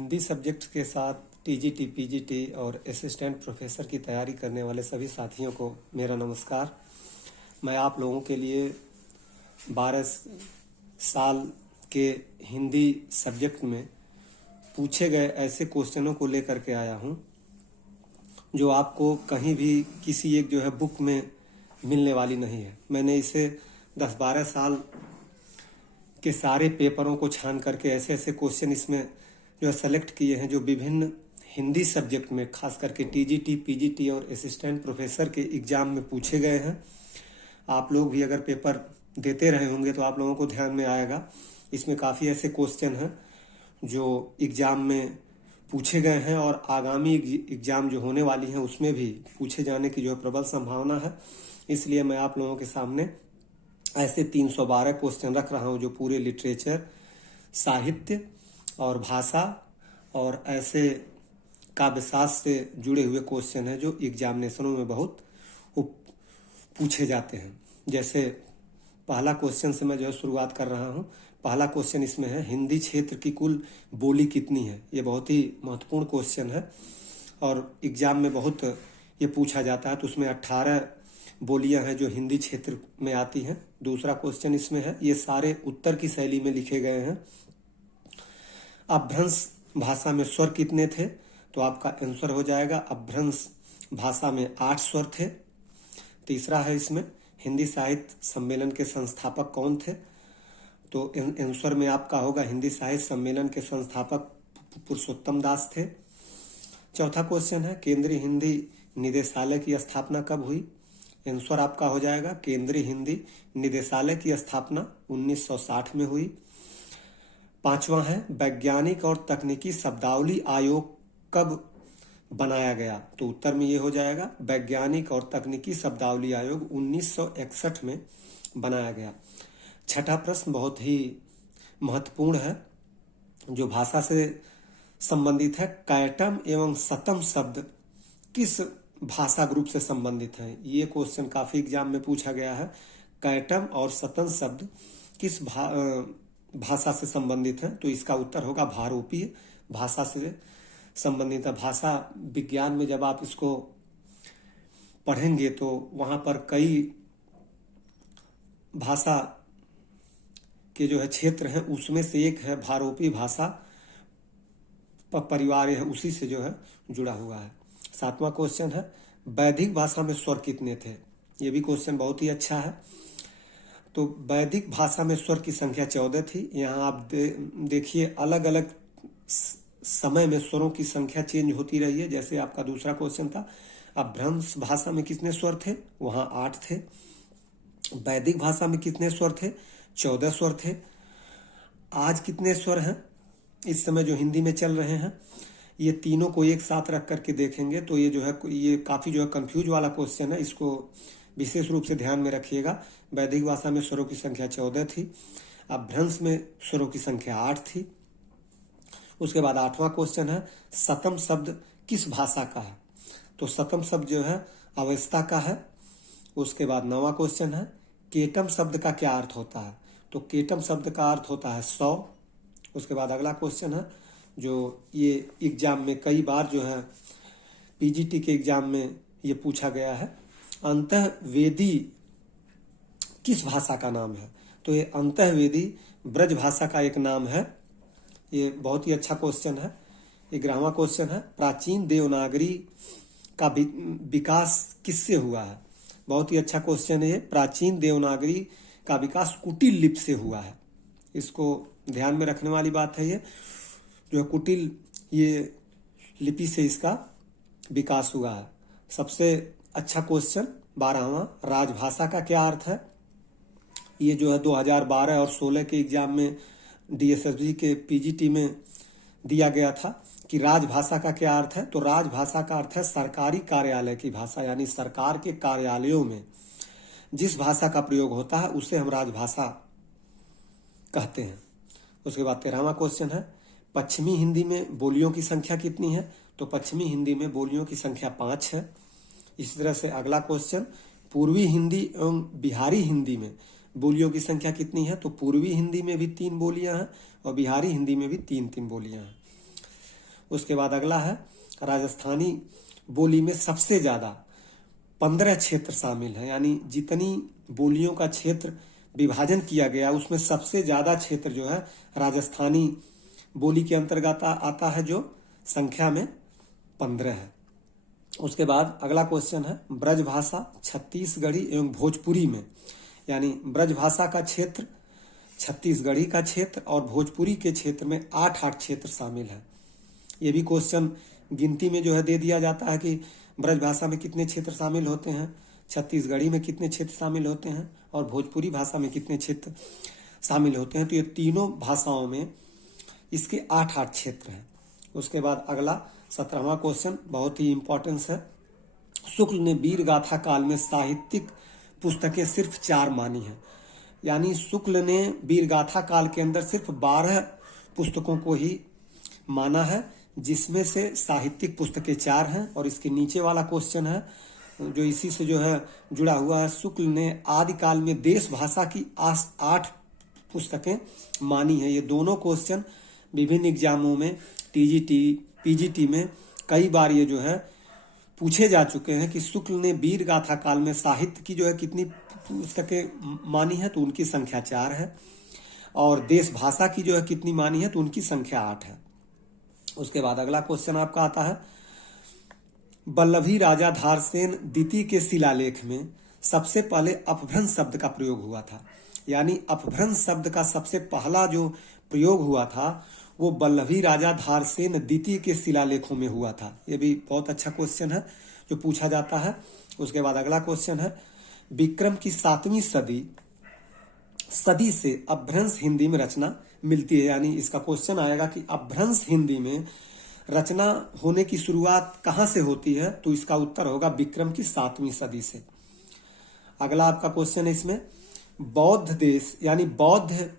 Hindi subject के साथ TGT, PGT और असिस्टेंट प्रोफेसर की तैयारी करने वाले सभी साथियों को मेरा नमस्कार। मैं आप लोगों के लिए 12 साल के हिंदी सब्जेक्ट में पूछे गए ऐसे क्वेश्चनों को लेकर के आया हूं जो आपको कहीं भी किसी एक जो है बुक में मिलने वाली नहीं है। मैंने इसे 10-12 साल के सारे पेपरों को छान करके ऐसे ऐसे क्वेश्चन इसमें जो है सेलेक्ट किए हैं जो विभिन्न हिंदी सब्जेक्ट में खास करके टीजीटी, पीजीटी और असिस्टेंट प्रोफेसर के एग्ज़ाम में पूछे गए हैं। आप लोग भी अगर पेपर देते रहे होंगे तो आप लोगों को ध्यान में आएगा। इसमें काफ़ी ऐसे क्वेश्चन हैं जो एग्ज़ाम में पूछे गए हैं और आगामी एग्ज़ाम जो होने वाली है उसमें भी पूछे जाने की जो है प्रबल संभावना है। इसलिए मैं आप लोगों के सामने ऐसे 312 क्वेश्चन रख रहा हूं जो पूरे लिटरेचर, साहित्य और भाषा और ऐसे काव्यशास्त्र से जुड़े हुए क्वेश्चन हैं जो एग्जामिनेशनों में बहुत पूछे जाते हैं। जैसे पहला क्वेश्चन से मैं जो है शुरुआत कर रहा हूं। पहला क्वेश्चन इसमें है, हिंदी क्षेत्र की कुल बोली कितनी है। ये बहुत ही महत्वपूर्ण क्वेश्चन है और एग्जाम में बहुत ये पूछा जाता है। तो उसमें 18 बोलियां हैं जो हिंदी क्षेत्र में आती हैं। दूसरा क्वेश्चन इसमें है, ये सारे उत्तर की शैली में लिखे गए हैं। अपभ्रंश भाषा में स्वर कितने थे? तो आपका आंसर हो जाएगा अपभ्रंश भाषा में 8 स्वर थे। तीसरा है इसमें, हिंदी साहित्य सम्मेलन के संस्थापक कौन थे? तो आंसर में आपका होगा हिंदी साहित्य सम्मेलन के संस्थापक पुरुषोत्तम दास थे। चौथा क्वेश्चन है, केंद्रीय हिंदी निदेशालय की स्थापना कब हुई? आंसर आपका हो जाएगा केंद्रीय हिंदी निदेशालय की स्थापना 1960 में हुई। पांचवा है, वैज्ञानिक और तकनीकी शब्दावली आयोग कब बनाया गया? तो उत्तर में ये हो जाएगा वैज्ञानिक और तकनीकी शब्दावली आयोग 1961 में बनाया गया। छठा प्रश्न बहुत ही महत्वपूर्ण है जो भाषा से संबंधित है। कैटम एवं शतम शब्द किस भाषा ग्रुप से संबंधित हैं? ये क्वेश्चन काफी एग्जाम में पूछा गया है। कैटम और शतम शब्द किस भाषा से संबंधित हैं? तो इसका उत्तर होगा भारोपीय भाषा से संबंधित है। भाषा विज्ञान में जब आप इसको पढ़ेंगे तो वहां पर कई भाषा के जो है क्षेत्र हैं, उसमें से एक है भारोपीय भाषा परिवार है, उसी से जो है जुड़ा हुआ है। सातवां क्वेश्चन है, वैदिक भाषा में स्वर कितने थे? ये भी क्वेश्चन बहुत ही अच्छा है। तो वैदिक भाषा में स्वर की संख्या 14 थी। यहाँ आप देखिए अलग अलग समय में स्वरों की संख्या चेंज होती रही है। जैसे आपका दूसरा क्वेश्चन था, अपभ्रंश भाषा में कितने स्वर थे? वहां 8 थे। वैदिक भाषा में कितने स्वर थे? 14 स्वर थे। आज कितने स्वर हैं इस समय जो हिंदी में चल रहे हैं? ये तीनों को एक साथ रख करके देखेंगे तो ये जो है ये काफी जो है कंफ्यूज वाला क्वेश्चन है। इसको विशेष रूप से ध्यान में रखिएगा। वैदिक भाषा में स्वरों की संख्या 14 थी। अपभ्रंश में स्वरों की संख्या 8 थी। उसके बाद 8वां क्वेश्चन है, शतम शब्द किस भाषा का है? तो शतम शब्द जो है अवस्था का है। उसके बाद 9वां क्वेश्चन है, केटम शब्द का क्या अर्थ होता है? तो केटम शब्द का अर्थ होता है 100। उसके बाद अगला क्वेश्चन है जो ये एग्जाम में कई बार जो है पीजीटी के एग्जाम में ये पूछा गया है, अंतःवेदी किस भाषा का नाम है? तो ये अंतःवेदी ब्रज भाषा का एक नाम है। ये बहुत ही अच्छा क्वेश्चन है। 11वां क्वेश्चन है, प्राचीन देवनागरी का विकास किससे हुआ है? बहुत ही अच्छा क्वेश्चन है ये। प्राचीन देवनागरी का विकास कुटिल लिपि से हुआ है। इसको ध्यान में रखने वाली बात है। ये जो कुटिल ये लिपि से इसका विकास हुआ है। सबसे अच्छा क्वेश्चन 12वां, राजभाषा का क्या अर्थ है? ये जो है 2012 और 16 के एग्जाम में डीएसएसबी के पीजीटी में दिया गया था कि राजभाषा का क्या अर्थ है? तो राजभाषा का अर्थ है सरकारी कार्यालय की भाषा, यानी सरकार के कार्यालयों में जिस भाषा का प्रयोग होता है उसे हम राजभाषा कहते हैं। उसके बाद 13वां क्वेश्चन है, पश्चिमी हिंदी में बोलियों की संख्या कितनी है? तो पश्चिमी हिंदी में बोलियों की संख्या 5 है। इसी तरह से अगला क्वेश्चन, पूर्वी हिंदी एवं बिहारी हिंदी में बोलियों की संख्या कितनी है? तो पूर्वी हिंदी में भी 3 बोलियां हैं और बिहारी हिंदी में भी 3 बोलियां हैं। उसके बाद अगला है राजस्थानी बोली में सबसे ज्यादा 15 क्षेत्र शामिल हैं, यानी जितनी बोलियों का क्षेत्र विभाजन किया गया उसमें सबसे ज्यादा क्षेत्र जो है राजस्थानी बोली के अंतर्गत आता है, जो संख्या में 15 है। उसके बाद अगला क्वेश्चन है ब्रज भाषा छत्तीसगढ़ी एवं भोजपुरी में, यानी ब्रज भाषा का क्षेत्र, छत्तीसगढ़ी का क्षेत्र और भोजपुरी के क्षेत्र में 8 क्षेत्र शामिल है। ये भी क्वेश्चन गिनती में जो है दे दिया जाता है कि ब्रज भाषा में कितने क्षेत्र शामिल होते हैं, छत्तीसगढ़ी में कितने क्षेत्र शामिल होते हैं और भोजपुरी भाषा में कितने क्षेत्र शामिल होते हैं। तो ये तीनों भाषाओं में इसके 8 क्षेत्र हैं। उसके बाद अगला 17वां क्वेश्चन बहुत ही इंपॉर्टेंस है। शुक्ल ने वीर गाथा काल में साहित्यिक पुस्तकें सिर्फ 4 मानी हैं, यानी शुक्ल ने वीर गाथा काल के अंदर सिर्फ 12 पुस्तकों को ही माना है, जिसमें से साहित्यिक पुस्तकें 4 हैं। और इसके नीचे वाला क्वेश्चन है जो इसी से जो है जुड़ा हुआ है, शुक्ल ने आदिकाल में देश भाषा की 8 पुस्तकें मानी है। ये दोनों क्वेश्चन विभिन्न एग्जामों में टीजीटी पीजीटी में कई बार ये जो है पूछे जा चुके हैं कि शुक्ल ने वीर गाथा काल में साहित्य की जो है कितनी पुस्तकें मानी है, तो उनकी संख्या 4 है। और देश भाषा की जो है कितनी मानी है, तो उनकी संख्या 8 है। उसके बाद अगला क्वेश्चन आपका आता है वल्लभी राजा धारसेन द्वितीय के शिलालेख में सबसे पहले अपभ्रंश शब्द का प्रयोग हुआ था, यानी अपभ्रंश शब्द का सबसे पहला जो प्रयोग हुआ था वो वल्लभी राजा धारसेन द्वितीय के शिलालेखों में हुआ था। ये भी बहुत अच्छा क्वेश्चन है जो पूछा जाता है। उसके बाद अगला क्वेश्चन है विक्रम की 7वीं सदी से अपभ्रंश हिंदी में रचना मिलती है, यानी इसका क्वेश्चन आएगा कि अपभ्रंश हिंदी में रचना होने की शुरुआत कहां से होती है, तो इसका उत्तर होगा विक्रम की 7वीं सदी से। अगला आपका क्वेश्चन है इसमें बौद्ध देश, यानी बौद्ध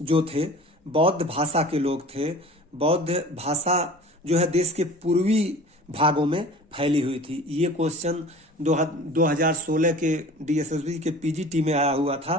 जो थे, बौद्ध भाषा के लोग थे, बौद्ध भाषा जो है देश के पूर्वी भागों में फैली हुई थी। ये क्वेश्चन 2016 के डीएसएसबी के पीजीटी में आया हुआ था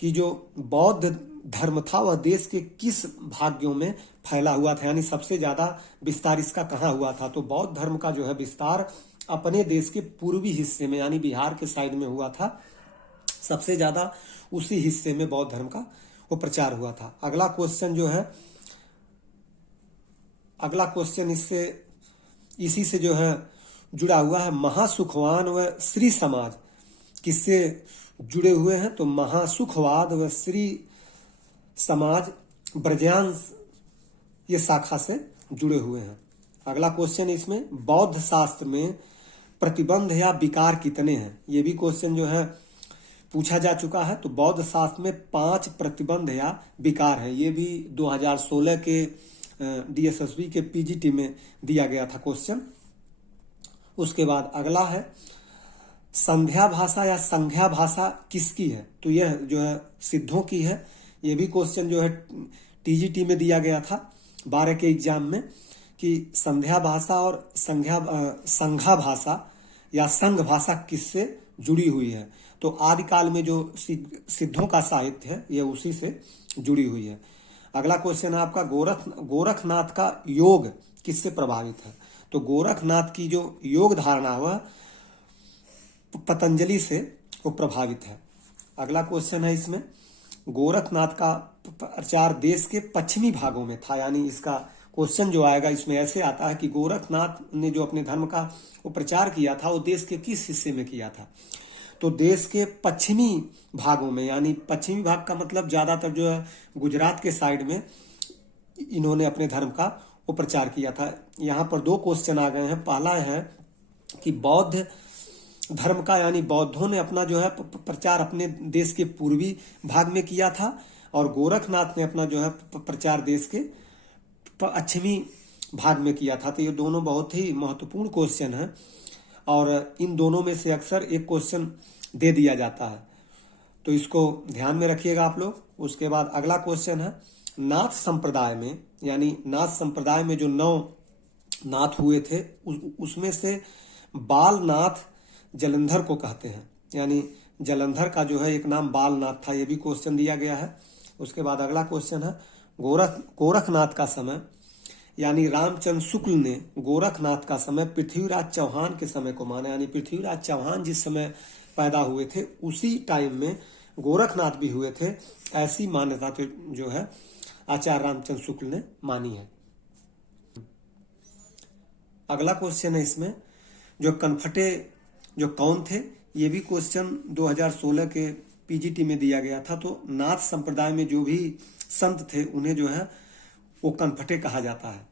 कि जो बौद्ध धर्म था वह देश के किस भागों में फैला हुआ था, यानी सबसे ज्यादा विस्तार इसका कहाँ हुआ था। तो बौद्ध धर्म का जो है विस्तार अपने देश के पूर्वी हिस्से में, यानी बिहार के साइड में हुआ था। सबसे ज्यादा उसी हिस्से में बौद्ध धर्म का वो प्रचार हुआ था। अगला क्वेश्चन जो है, अगला क्वेश्चन इसी से जो है जुड़ा हुआ है महासुखवान व श्री समाज किससे जुड़े हुए हैं, तो महासुखवाद व श्री समाज ब्रजांश ये शाखा से जुड़े हुए हैं। अगला क्वेश्चन इसमें बौद्ध शास्त्र में प्रतिबंध या विकार कितने हैं, ये भी क्वेश्चन जो है पूछा जा चुका है। तो बौद्ध शास्त्र में 5 प्रतिबंध या विकार है, ये भी 2016 के डीएसएसबी के पीजीटी में दिया गया था क्वेश्चन। उसके बाद अगला है संध्या भाषा या संज्ञा भाषा किसकी है, तो यह जो है सिद्धों की है। ये भी क्वेश्चन जो है टीजीटी में दिया गया था 12 के एग्जाम में कि संध्या भाषा और संघा भाषा या संघ भाषा किससे जुड़ी हुई है, तो आदिकाल में जो सिद्धों का साहित्य है ये उसी से जुड़ी हुई है। अगला क्वेश्चन है आपका गोरखनाथ का योग किससे प्रभावित है, तो गोरखनाथ की जो योग धारणा हुआ पतंजलि से वो प्रभावित है। अगला क्वेश्चन है इसमें गोरखनाथ का प्रचार देश के पश्चिमी भागों में था, यानी इसका क्वेश्चन जो आएगा इसमें ऐसे आता है कि गोरखनाथ ने जो अपने धर्म का वो प्रचार किया था वो देश के किस हिस्से में किया था, तो देश के पश्चिमी भागों में, यानी पश्चिमी भाग का मतलब ज्यादातर जो है गुजरात के साइड में इन्होंने अपने धर्म का वो प्रचार किया था। यहाँ पर 2 क्वेश्चन आ गए हैं। पहला है कि बौद्ध धर्म का, यानी बौद्धों ने अपना जो है प्रचार अपने देश के पूर्वी भाग में किया था और गोरखनाथ ने अपना जो है प्रचार देश के पश्चिमी भाग में किया था। तो ये दोनों बहुत ही महत्वपूर्ण क्वेश्चन है और इन दोनों में से अक्सर एक क्वेश्चन दे दिया जाता है, तो इसको ध्यान में रखिएगा आप लोग। उसके बाद अगला क्वेश्चन है नाथ संप्रदाय में, यानी नाथ संप्रदाय में जो 9 नाथ हुए थे उसमें से बालनाथ जलंधर को कहते हैं, यानी जलंधर का जो है एक नाम बालनाथ था, ये भी क्वेश्चन दिया गया है। उसके बाद अगला क्वेश्चन है गोरखनाथ का समय यानी रामचंद्र शुक्ल ने गोरखनाथ का समय पृथ्वीराज चौहान के समय को माना, यानी पृथ्वीराज चौहान जिस समय पैदा हुए थे उसी टाइम में गोरखनाथ भी हुए थे, ऐसी मान्यता तो जो है आचार्य रामचंद्र शुक्ल ने मानी है। अगला क्वेश्चन है इसमें, जो कनफटे जो कौन थे, ये भी क्वेश्चन 2016 के पीजीटी में दिया गया था। तो नाथ संप्रदाय में जो भी संत थे उन्हें जो है वो कनफटे कहा जाता है।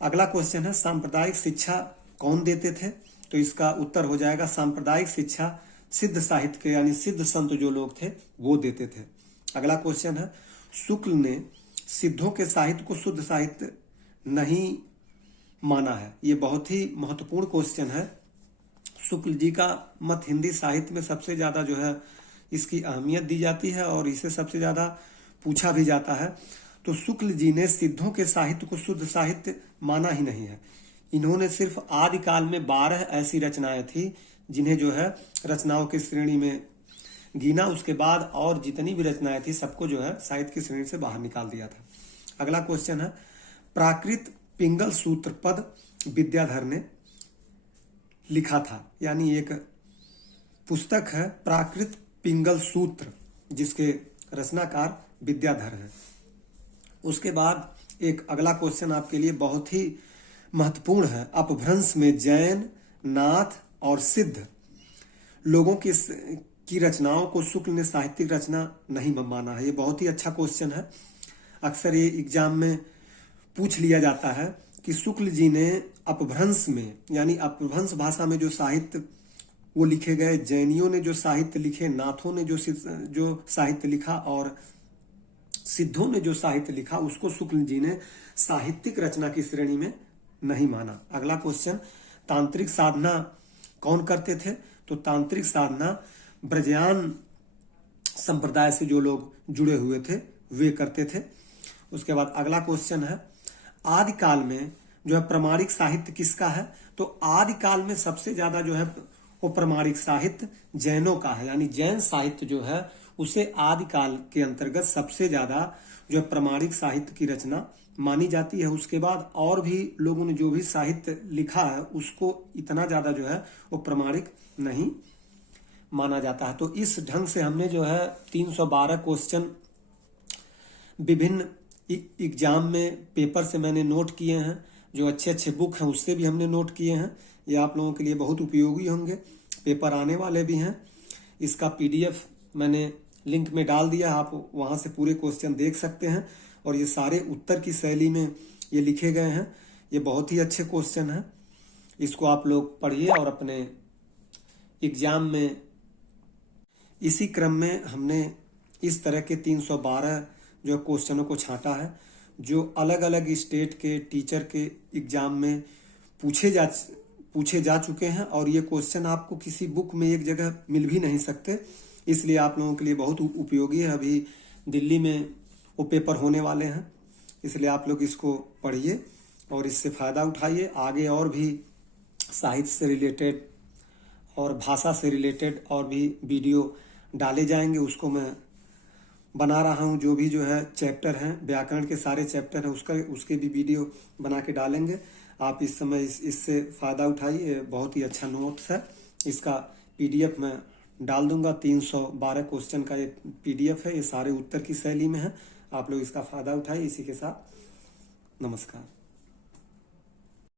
अगला क्वेश्चन है, सांप्रदायिक शिक्षा कौन देते थे, तो इसका उत्तर हो जाएगा सांप्रदायिक शिक्षा सिद्ध साहित्य के यानी सिद्ध संत जो लोग थे वो देते थे। अगला क्वेश्चन है, शुक्ल ने सिद्धों के साहित्य को शुद्ध साहित्य नहीं माना है। ये बहुत ही महत्वपूर्ण क्वेश्चन है। शुक्ल जी का मत हिंदी साहित्य में सबसे ज्यादा जो है इसकी अहमियत दी जाती है और इसे सबसे ज्यादा पूछा भी जाता है। तो शुक्ल जी ने सिद्धों के साहित्य को शुद्ध साहित्य माना ही नहीं है। इन्होंने सिर्फ आदिकाल में 12 ऐसी रचनाएं थी जिन्हें जो है रचनाओं की श्रेणी में गिना, उसके बाद और जितनी भी रचनाएं थी सबको जो है साहित्य की श्रेणी से बाहर निकाल दिया था। अगला क्वेश्चन है, प्राकृत पिंगल सूत्र पद विद्याधर ने लिखा था, यानी एक पुस्तक है प्राकृत पिंगल सूत्र जिसके रचनाकार विद्याधर हैं। उसके बाद एक अगला क्वेश्चन आपके लिए बहुत ही महत्वपूर्ण है, अपभ्रंश में जैन, नाथ और सिद्ध लोगों की रचनाओं को शुक्ल ने साहित्यिक रचना नहीं माना है। ये बहुत ही अच्छा क्वेश्चन है। अक्सर ये एग्जाम में पूछ लिया जाता है कि शुक्ल जी ने अपभ्रंश में यानी अपभ्रंश भाषा में जो साहित्य वो लिखे गए, जैनियों ने जो साहित्य लिखे, नाथों ने जो साहित्य लिखा और सिद्धों ने जो साहित्य लिखा, उसको शुक्ल जी ने साहित्यिक रचना की श्रेणी में नहीं माना। अगला क्वेश्चन, तांत्रिक साधना कौन करते थे, तो तांत्रिक साधना ब्रजयान संप्रदाय से जो लोग जुड़े हुए थे वे करते थे। उसके बाद अगला क्वेश्चन है, आदिकाल में जो है प्रामाणिक साहित्य किसका है, तो आदिकाल में सबसे ज्यादा जो है वो प्रामाणिक साहित्य जैनों का है, यानी जैन साहित्य जो है उसे आदिकाल के अंतर्गत सबसे ज्यादा जो है प्रामाणिक साहित्य की रचना मानी जाती है। उसके बाद और भी लोगों ने जो भी साहित्य लिखा है उसको इतना ज्यादा जो है वो प्रामाणिक नहीं माना जाता है। तो इस ढंग से हमने जो है 312 क्वेश्चन विभिन्न एग्जाम में पेपर से मैंने नोट किए हैं, जो अच्छे अच्छे बुक हैं उससे भी हमने नोट किए हैं। ये आप लोगों के लिए बहुत उपयोगी होंगे, पेपर आने वाले भी हैं। इसका पीडीएफ मैंने लिंक में डाल दिया, आप वहां से पूरे क्वेश्चन देख सकते हैं और ये सारे उत्तर की शैली में ये लिखे गए हैं। ये बहुत ही अच्छे क्वेश्चन हैं, इसको आप लोग पढ़िए और अपने एग्जाम में इसी क्रम में हमने इस तरह के 312 जो क्वेश्चनों को छांटा है, जो अलग अलग स्टेट के टीचर के एग्जाम में पूछे जा चुके हैं और ये क्वेश्चन आपको किसी बुक में एक जगह मिल भी नहीं सकते, इसलिए आप लोगों के लिए बहुत उपयोगी है। अभी दिल्ली में वो पेपर होने वाले हैं, इसलिए आप लोग इसको पढ़िए और इससे फायदा उठाइए। आगे और भी साहित्य से रिलेटेड और भाषा से रिलेटेड और भी वीडियो डाले जाएंगे, उसको मैं बना रहा हूँ। जो है चैप्टर हैं, व्याकरण के सारे चैप्टर हैं, उसके भी वीडियो बना के डालेंगे। आप इस समय इससे फायदा उठाइए, बहुत ही अच्छा नोट्स है। इसका पीडीएफ मैं डाल दूंगा, 312 क्वेश्चन का ये पीडीएफ है, ये सारे उत्तर की शैली में है। आप लोग इसका फायदा उठाइए। इसी के साथ नमस्कार।